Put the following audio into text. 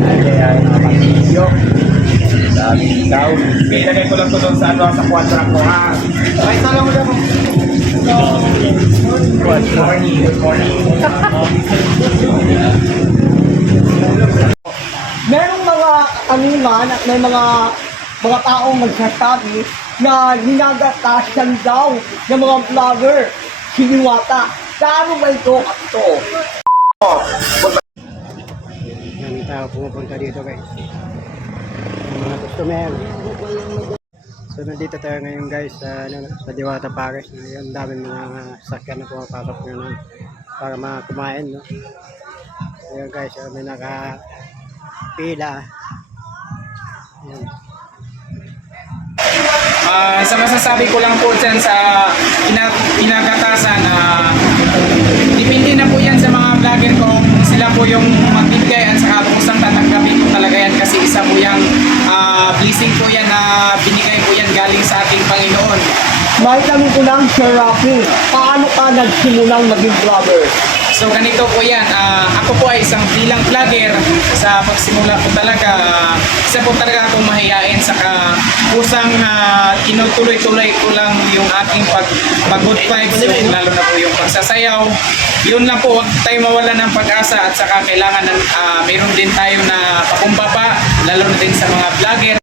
Kaya video. Sabi ikaw. Okay, lagay ko lang to doon sa ano, sa quadra ko ha. Ay, tala mo lang. Good morning. Good morning. Merong mga kaniman at may mga taong nagsasabi na ginagatasan daw ng mga vlogger, siniwata. Paano ba ito at ito? Maraming tao pumupunta dito guys. Yung mga customer. So nandito tayo ngayon guys sa Diwata Paris. Ang daming mga sakyan na pumapasok ngayon para kumain, no? Ayan guys, may nakapila. Ayan. Sa masasabi ko lang po dyan sa pinagkatasan, depende na po yan sa mga vlogger kung sila po yung magbibigay at saka kung saan tatanggapin po talaga yan kasi isa po yung blessing po yan na binigay po yan galing sa ating Panginoon. May tanong ko lang, Sir Rafi, paano ka nagsimulang maging vlogger? So ganito po yan, ako po ay isang bilang vlogger. Sa pagsimula po talaga, isa po talaga akong mahihain saka kusang tinutuloy-tuloy ko lang yung aking pag-good vibes, lalo na po yung pagsasayaw. Yun lang po, huwag tayo mawala ng pag-asa at saka kailangan mayroon din tayo na pakumbaba, lalo na din sa mga vlogger.